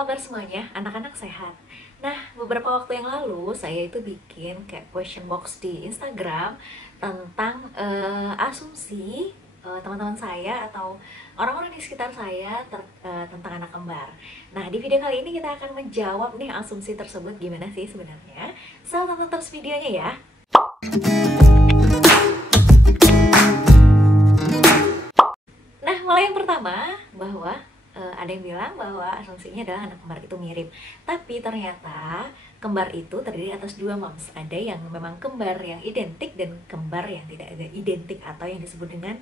kabar semuanya? Anak-anak sehat? Nah, beberapa waktu yang lalu saya itu bikin kayak question box di Instagram tentang asumsi teman-teman saya atau orang-orang di sekitar saya tentang anak kembar. Nah, di video kali ini kita akan menjawab nih asumsi tersebut gimana sih sebenarnya. Selamat tonton terus videonya ya. Nah, mulai yang pertama bahwa ada yang bilang bahwa asumsinya adalah anak kembar itu mirip. Tapi ternyata kembar itu terdiri atas dua moms. Ada yang memang kembar yang identik dan kembar yang tidak ada identik atau yang disebut dengan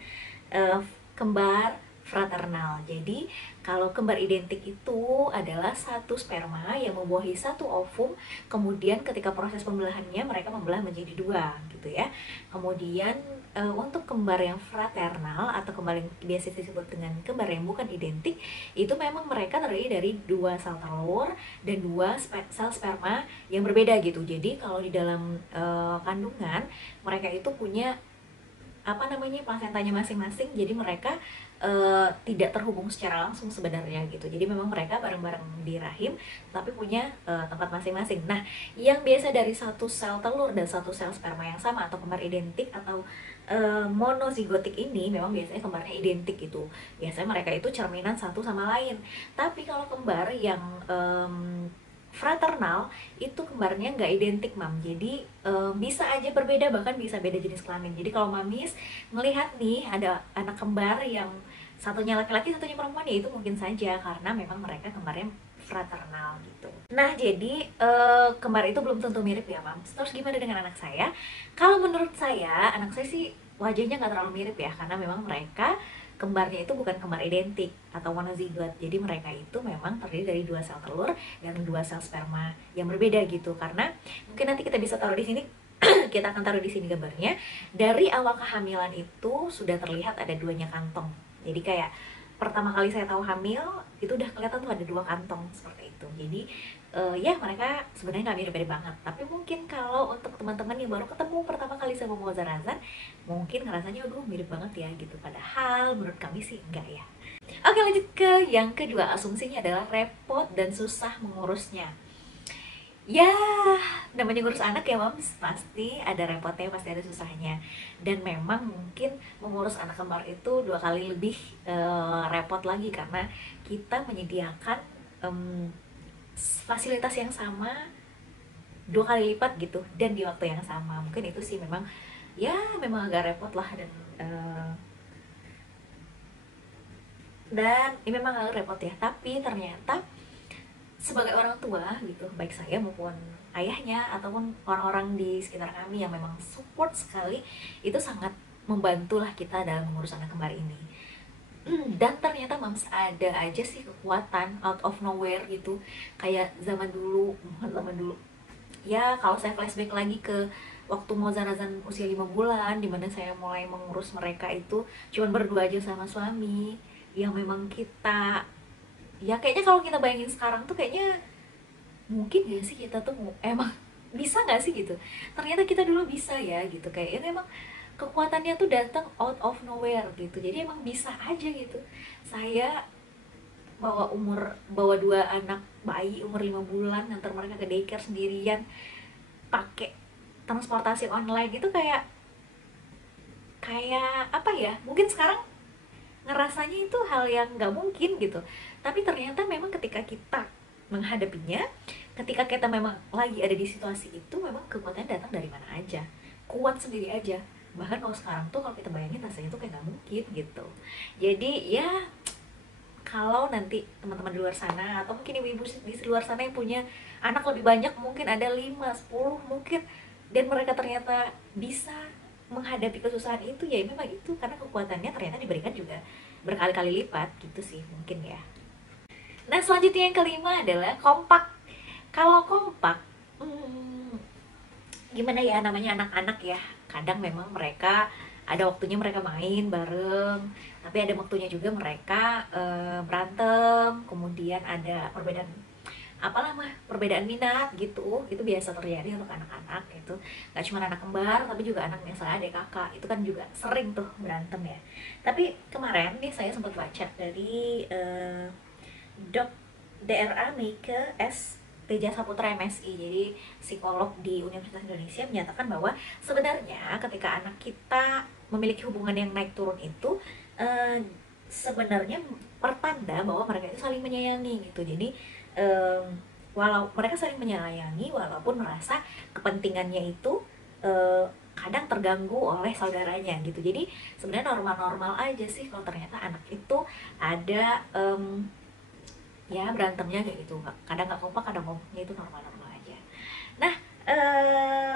kembar fraternal. Jadi kalau kembar identik itu adalah satu sperma yang membuahi satu ovum, kemudian ketika proses pembelahannya mereka membelah menjadi dua gitu ya. Kemudian untuk kembar yang fraternal atau kembar yang biasa disebut dengan kembar yang bukan identik, itu memang mereka terdiri dari dua sel telur dan dua sel sperma yang berbeda gitu. Jadi kalau di dalam kandungan mereka itu punya plasentanya masing-masing, jadi mereka tidak terhubung secara langsung sebenarnya gitu. Jadi memang mereka bareng-bareng di rahim tapi punya tempat masing-masing. Nah, yang biasa dari satu sel telur dan satu sel sperma yang sama atau kembar identik atau monozigotik ini memang biasanya kembarnya identik gitu. Biasanya mereka itu cerminan satu sama lain. Tapi kalau kembar yang fraternal itu kembarnya nggak identik, mam. Jadi bisa aja berbeda, bahkan bisa beda jenis kelamin. Jadi kalau mamis melihat nih ada anak kembar yang satunya laki-laki satunya perempuan, ya itu mungkin saja karena memang mereka kembarnya fraternal gitu. Nah, jadi kembar itu belum tentu mirip ya, mam. Terus gimana dengan anak saya? Kalau menurut saya anak saya sih wajahnya nggak terlalu mirip ya, karena memang mereka kembarnya itu bukan kembar identik atau monozigot. Jadi mereka itu memang terdiri dari dua sel telur dan dua sel sperma yang berbeda gitu. Karena mungkin nanti kita bisa taruh di sini kita akan taruh di sini gambarnya. Dari awal kehamilan itu sudah terlihat ada duanya kantong. Jadi kayak pertama kali saya tahu hamil itu udah kelihatan tuh ada dua kantong seperti itu. Jadi ya mereka sebenarnya nggak mirip-mirip banget. Tapi mungkin kalau untuk teman-teman yang baru ketemu pertama kali sama Moza Razan, mungkin ngerasanya aduh mirip banget ya gitu. Padahal menurut kami sih enggak ya. Oke, lanjut ke yang kedua. Asumsinya adalah repot dan susah mengurusnya. Ya, namanya ngurus anak ya, Mams, pasti ada repotnya, pasti ada susahnya. Dan memang mungkin mengurus anak kembar itu dua kali lebih repot lagi karena kita menyediakan fasilitas yang sama dua kali lipat gitu dan di waktu yang sama. Mungkin itu sih memang ya memang agak repot lah dan ini memang agak repot ya. Tapi ternyata sebagai orang tua gitu, baik saya maupun ayahnya ataupun orang-orang di sekitar kami yang memang support sekali, itu sangat membantulah kita dalam mengurus anak kembar ini. Dan ternyata mams ada aja sih kekuatan out of nowhere gitu, kayak zaman dulu ya. Kalau saya flashback lagi ke waktu Moza Razan usia 5 bulan, dimana saya mulai mengurus mereka itu cuman berdua aja sama suami, yang memang kita ya kayaknya kalau kita bayangin sekarang tuh kayaknya mungkin gak sih kita tuh emang bisa gak sih gitu. Ternyata kita dulu bisa ya gitu, kayak ini emang kekuatannya tuh datang out of nowhere gitu. Jadi emang bisa aja gitu. Saya bawa dua anak bayi umur 5 bulan, ngantar mereka ke daycare sendirian pakai transportasi online itu kayak apa ya, mungkin sekarang ngerasanya itu hal yang nggak mungkin gitu. Tapi ternyata memang ketika kita menghadapinya, ketika kita memang lagi ada di situasi itu, memang kekuatannya datang dari mana aja, kuat sendiri aja. Bahkan kalau sekarang tuh kalau kita bayangin rasanya tuh kayak nggak mungkin gitu. Jadi ya kalau nanti teman-teman di luar sana atau mungkin ibu-ibu di luar sana yang punya anak lebih banyak, mungkin ada 5, 10 mungkin, dan mereka ternyata bisa menghadapi kesusahan itu, ya memang itu karena kekuatannya ternyata diberikan juga berkali-kali lipat gitu sih mungkin ya. Nah, selanjutnya yang kelima adalah kompak. Kalau kompak, gimana ya, namanya anak-anak ya, kadang memang mereka ada waktunya mereka main bareng, tapi ada waktunya juga mereka berantem, kemudian ada perbedaan minat gitu. Itu biasa terjadi untuk anak-anak itu, nggak cuma anak kembar tapi juga anak misalnya adik kakak, itu kan juga sering tuh berantem ya. Tapi kemarin nih saya sempat baca dari DRA Meike S. Teja Saputra MSI, jadi psikolog di Universitas Indonesia, menyatakan bahwa sebenarnya ketika anak kita memiliki hubungan yang naik turun itu eh, sebenarnya pertanda bahwa mereka itu saling menyayangi gitu. Jadi eh, walau mereka saling menyayangi walaupun merasa kepentingannya itu eh, kadang terganggu oleh saudaranya gitu. Jadi sebenarnya normal-normal aja sih kalau ternyata anak itu ada ya berantemnya kayak gitu, kadang nggak kompak kadang kompaknya, itu normal-normal aja. Nah, eh,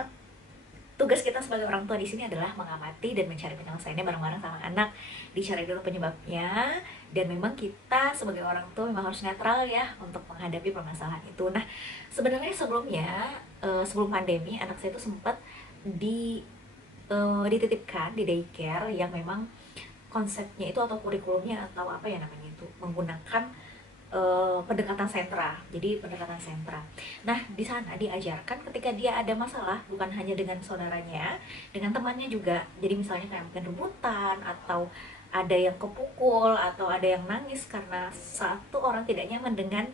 tugas kita sebagai orang tua di sini adalah mengamati dan mencari penyelesaiannya bareng-bareng sama anak, dicari dulu penyebabnya, dan memang kita sebagai orang tua memang harus netral ya untuk menghadapi permasalahan itu. Nah, sebenarnya sebelumnya sebelum pandemi anak saya itu sempat dititipkan di daycare yang memang konsepnya itu atau kurikulumnya atau apa ya namanya itu menggunakan pendekatan sentra. Jadi pendekatan sentra. Nah, di sana diajarkan ketika dia ada masalah bukan hanya dengan saudaranya, dengan temannya juga. Jadi misalnya kayak mungkin rebutan atau ada yang kepukul atau ada yang nangis karena satu orang tidak nyaman dengan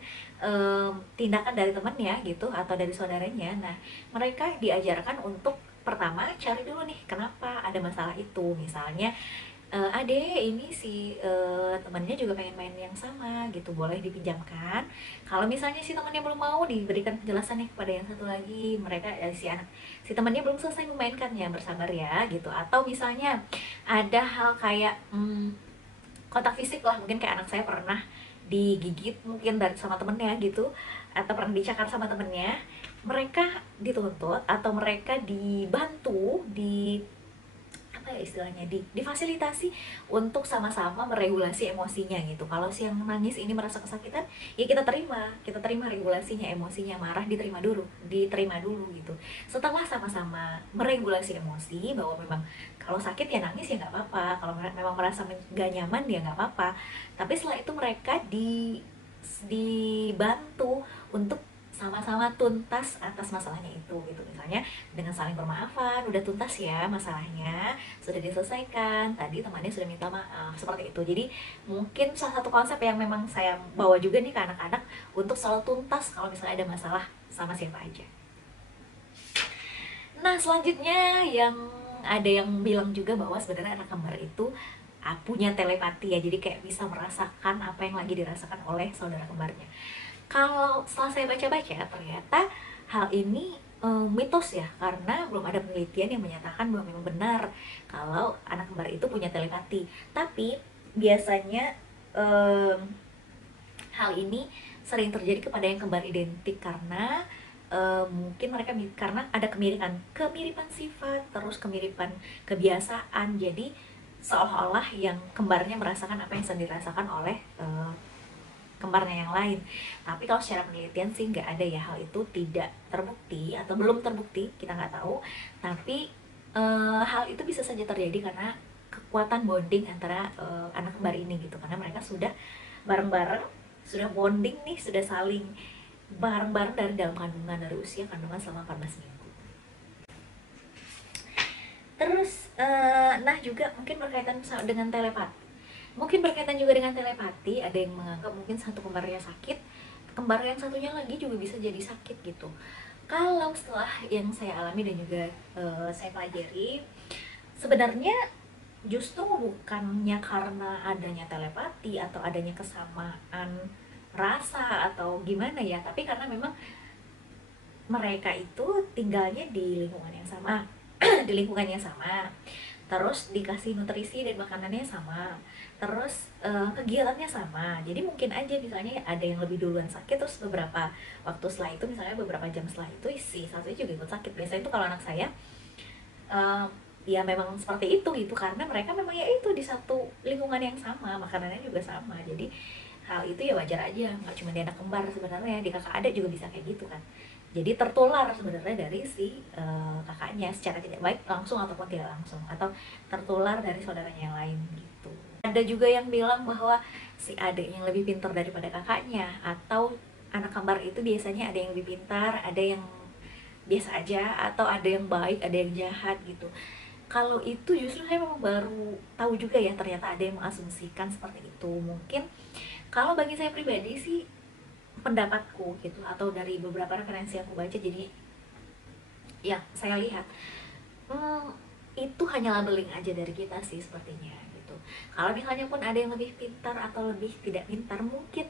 tindakan dari temannya gitu atau dari saudaranya. Nah, mereka diajarkan untuk pertama cari dulu nih kenapa ada masalah itu. Misalnya ade ini si temannya juga pengen main yang sama gitu, boleh dipinjamkan. Kalau misalnya si temannya belum mau, diberikan penjelasan nih kepada yang satu lagi, mereka si anak si temannya belum selesai memainkannya, bersabar ya gitu. Atau misalnya ada hal kayak kontak fisik lah, mungkin kayak anak saya pernah digigit mungkin dari sama temennya gitu, atau pernah dicakar sama temennya, mereka dituntut atau mereka dibantu di apa ya istilahnya, difasilitasi untuk sama-sama meregulasi emosinya gitu. Kalau si yang nangis ini merasa kesakitan, ya kita terima regulasinya, emosinya marah diterima dulu gitu. Setelah sama-sama meregulasi emosi bahwa memang kalau sakit ya nangis ya nggak apa-apa, kalau memang merasa nggak nyaman ya nggak apa-apa, tapi setelah itu mereka dibantu untuk sama-sama tuntas atas masalahnya itu gitu. Misalnya dengan saling bermaafan, udah tuntas ya masalahnya, sudah diselesaikan, tadi temannya sudah minta maaf, seperti itu. Jadi mungkin salah satu konsep yang memang saya bawa juga nih ke anak-anak untuk selalu tuntas kalau misalnya ada masalah sama siapa aja. Nah, selanjutnya yang ada yang bilang juga bahwa sebenarnya anak kembar itu punya telepati ya, jadi kayak bisa merasakan apa yang lagi dirasakan oleh saudara kembarnya. Kalau setelah saya baca-baca, ternyata hal ini mitos ya, karena belum ada penelitian yang menyatakan bahwa memang benar kalau anak kembar itu punya telepati. Tapi biasanya hal ini sering terjadi kepada yang kembar identik karena mungkin mereka karena ada kemiripan kemiripan sifat, terus kemiripan kebiasaan. Jadi seolah-olah yang kembarnya merasakan apa yang sedang dirasakan oleh kembarnya yang lain. Tapi kalau secara penelitian sih nggak ada ya, hal itu tidak terbukti atau belum terbukti, kita nggak tahu. Tapi hal itu bisa saja terjadi karena kekuatan bonding antara anak kembar ini gitu, karena mereka sudah bareng-bareng, sudah bonding nih, sudah saling bareng-bareng dari dalam kandungan, dari usia kandungan selama 14 minggu. Terus nah juga mungkin berkaitan dengan telepati. Mungkin berkaitan juga dengan telepati, ada yang menganggap mungkin satu kembarnya sakit, kembar yang satunya lagi juga bisa jadi sakit gitu. Kalau setelah yang saya alami dan juga saya pelajari, sebenarnya justru bukannya karena adanya telepati atau adanya kesamaan rasa atau gimana ya, tapi karena memang mereka itu tinggalnya di lingkungan yang sama di lingkungan yang sama, terus dikasih nutrisi dan makanannya sama, terus kegiatannya sama. Jadi mungkin aja misalnya ada yang lebih duluan sakit, terus beberapa waktu setelah itu, misalnya beberapa jam setelah itu si satunya juga ikut sakit. Biasanya itu kalau anak saya eh, ya memang seperti itu gitu, karena mereka memang ya itu di satu lingkungan yang sama, makanannya juga sama. Jadi hal itu ya wajar aja, nggak cuma di anak kembar, sebenarnya di kakak adik juga bisa kayak gitu kan. Jadi tertular sebenarnya dari si kakaknya secara tidak baik langsung ataupun tidak langsung, atau tertular dari saudaranya yang lain gitu. Ada juga yang bilang bahwa si adik yang lebih pintar daripada kakaknya, atau anak kembar itu biasanya ada yang lebih pintar, ada yang biasa aja, atau ada yang baik, ada yang jahat gitu. Kalau itu justru saya memang baru tahu juga ya, ternyata ada yang mengasumsikan seperti itu. Mungkin kalau bagi saya pribadi sih pendapatku gitu, atau dari beberapa referensi yang aku baca, jadi ya saya lihat hmm, itu hanya labeling aja dari kita sih sepertinya gitu. Kalau misalnya pun ada yang lebih pintar atau lebih tidak pintar, mungkin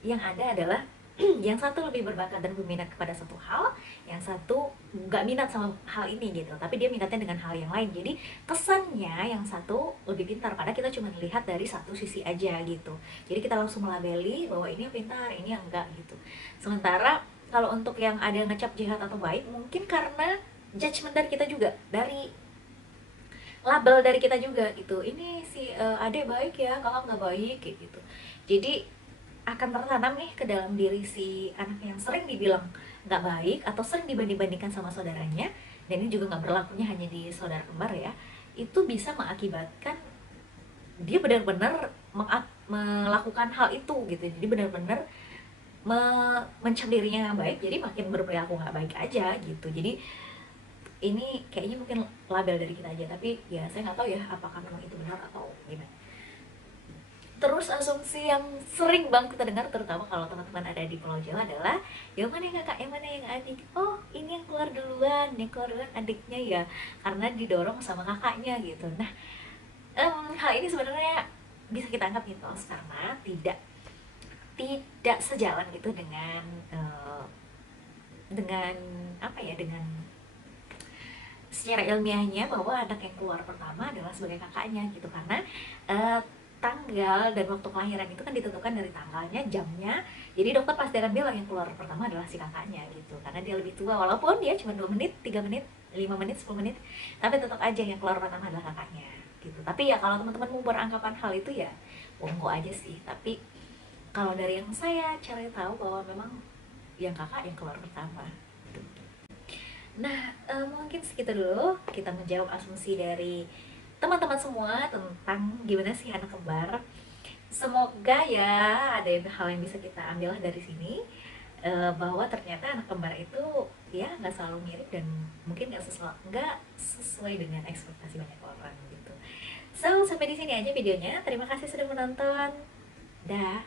yang ada adalah yang satu lebih berbakat dan berminat kepada satu hal, yang satu nggak minat sama hal ini gitu, tapi dia minatnya dengan hal yang lain. Jadi kesannya yang satu lebih pintar, padahal kita cuma lihat dari satu sisi aja gitu. Jadi kita langsung melabeli bahwa ini yang pintar, ini yang enggak gitu. Sementara kalau untuk yang ada yang ngecap jahat atau baik, mungkin karena judgement dari kita juga, dari label dari kita juga gitu. Ini si ade baik ya, kakak nggak baik kayak gitu. Jadi akan tertanam nih ke dalam diri si anak yang sering dibilang nggak baik atau sering dibanding-bandingkan sama saudaranya, dan ini juga nggak berlakunya hanya di saudara kembar ya, itu bisa mengakibatkan dia benar-benar melakukan hal itu gitu. Jadi benar-benar mencap dirinya yang baik, jadi makin berperilaku nggak baik aja gitu. Jadi ini kayaknya mungkin label dari kita aja, tapi ya saya nggak tahu ya apakah memang itu benar atau gimana. Terus asumsi yang sering banget kita dengar, terutama kalau teman-teman ada di Pulau Jawa, adalah yang mana yang kakak, yang mana yang adik. Oh, ini yang keluar duluan, yang keluar duluan adiknya ya, karena didorong sama kakaknya gitu. Nah, hal ini sebenarnya bisa kita anggap mitos karena tidak sejalan gitu dengan apa ya, dengan secara ilmiahnya bahwa anak yang keluar pertama adalah sebagai kakaknya gitu. Karena uh, tanggal dan waktu kelahiran itu kan ditentukan dari tanggalnya, jamnya. Jadi dokter pasti akan bilang yang keluar pertama adalah si kakaknya gitu, karena dia lebih tua, walaupun dia cuma 2 menit, 3 menit, 5 menit, 10 menit, tapi tetap aja yang keluar pertama adalah kakaknya gitu. Tapi ya kalau teman-teman mau beranggapan hal itu ya monggo aja sih, tapi kalau dari yang saya cari tahu bahwa memang yang kakak yang keluar pertama. Nah, mungkin segitu dulu kita menjawab asumsi dari teman-teman semua tentang gimana sih anak kembar. Semoga ya ada hal yang bisa kita ambil dari sini, bahwa ternyata anak kembar itu ya nggak selalu mirip, dan mungkin nggak sesuai dengan ekspektasi banyak orang gitu. So, sampai di sini aja videonya. Terima kasih sudah menonton. Dah.